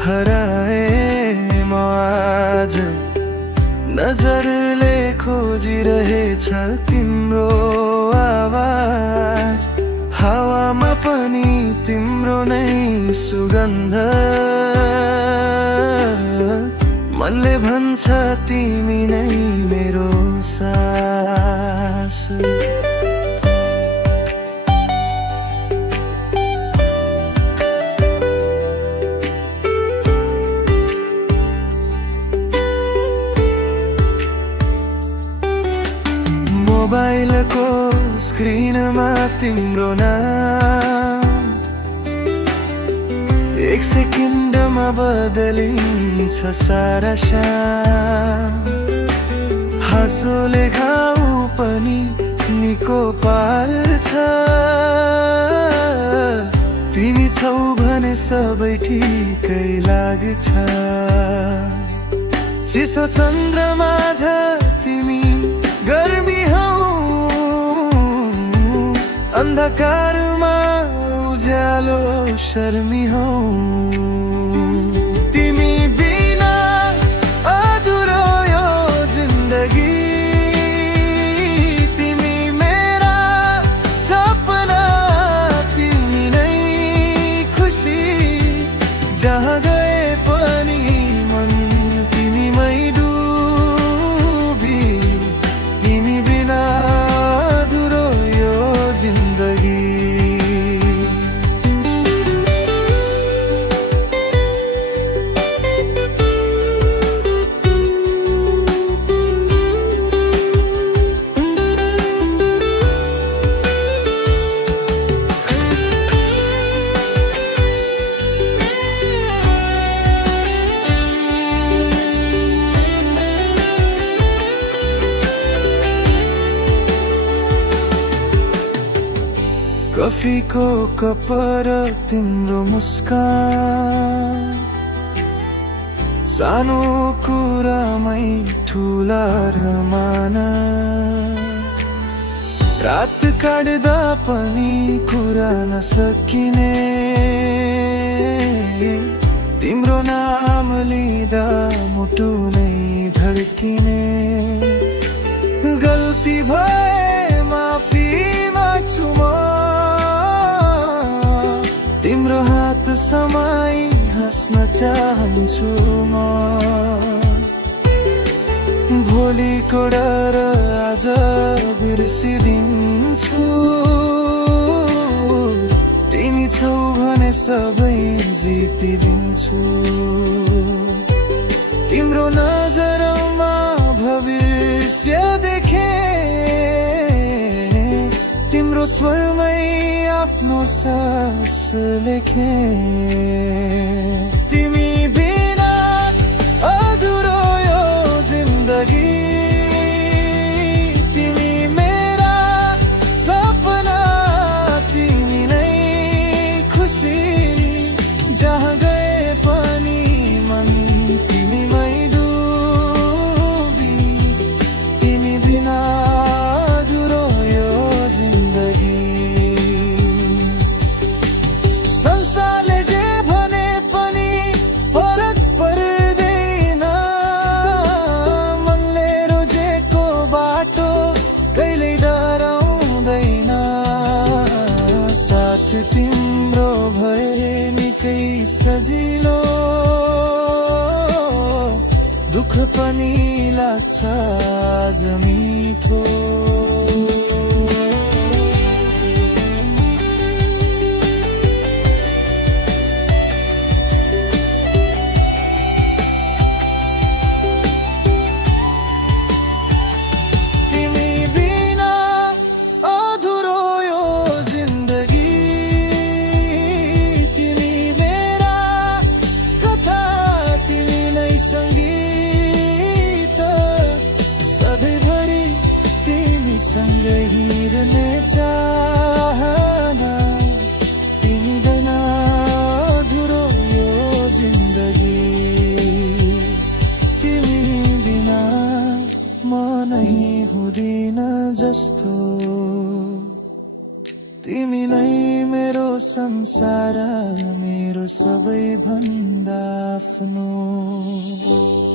हराए म आज। नजरले खोजिरहेछ तिम्रो आवाज, हावामा पनि तिम्रो नै सुगन्ध। मनले भन्छ तिमी नै मेरो सास। मोबाइलको स्क्रिनमा तिम्रो नाम एक सेकेन्डमा बदलिन्छ सारा शाम। हाँसोले घाउ पनि निको पार्छ, तिमी छौ भने सबै ठिकै लाग्छ। चिसो चन्द्रमा झ तिमी गर्मी हौ, अन्धकारमा उज्यालो शर्मी हौ। तिमी बिना अधुरो यो जिन्दगी, तिमी मेरा सपना, तिमी नै खुसी। जहाँ गए पनि मन तिमीमै डुबी, तिमी बिना अधुरो यो जिन्दगी। कफीको कप र तिम्रो मुस्कान, सानो कुरामै ठुला रमाना। रात काट्दा पनि कुरा नसकिने, तिम्रो नाम लिँदा मुटु नै धड्किने। गल्ती भए माफी माग्छु म, तिम्रो हात समाई हाँस्न चाहन्छु म। भोलिको डर आज बिर्सिदिन्छु, तिमी छौ भने सबै जितिदिन्छु। तिम्रो नजरमा भविष्य देखे, तिम्रो स्वरमै आफ्नो सास लेखे। तिमी बिना अधुरो यो जिन्दगी, तिमी मेरा सपना, तिमी नै खुसी। जहाँ गए पनि मन तिमीमै डुबी, तिमी बिना अधुरो यो जिन्दगी। संसारले जे भने पनि फरक पर्दैन, मनले रोजेको बाटो कहिल्यै डराउँदैन। साथ तिम्रो भए निकै सजिलो, दुःख पनि लाग्छ आज मिठो। सँगै हिँड्ने चाहना, तिमी बिना अधुरो यो जिन्दगी। तिमी बिना म नै हुँदिन जस्तो, तिमी नै मेरो संसार मेरो सबैभन्दा आफ्नो।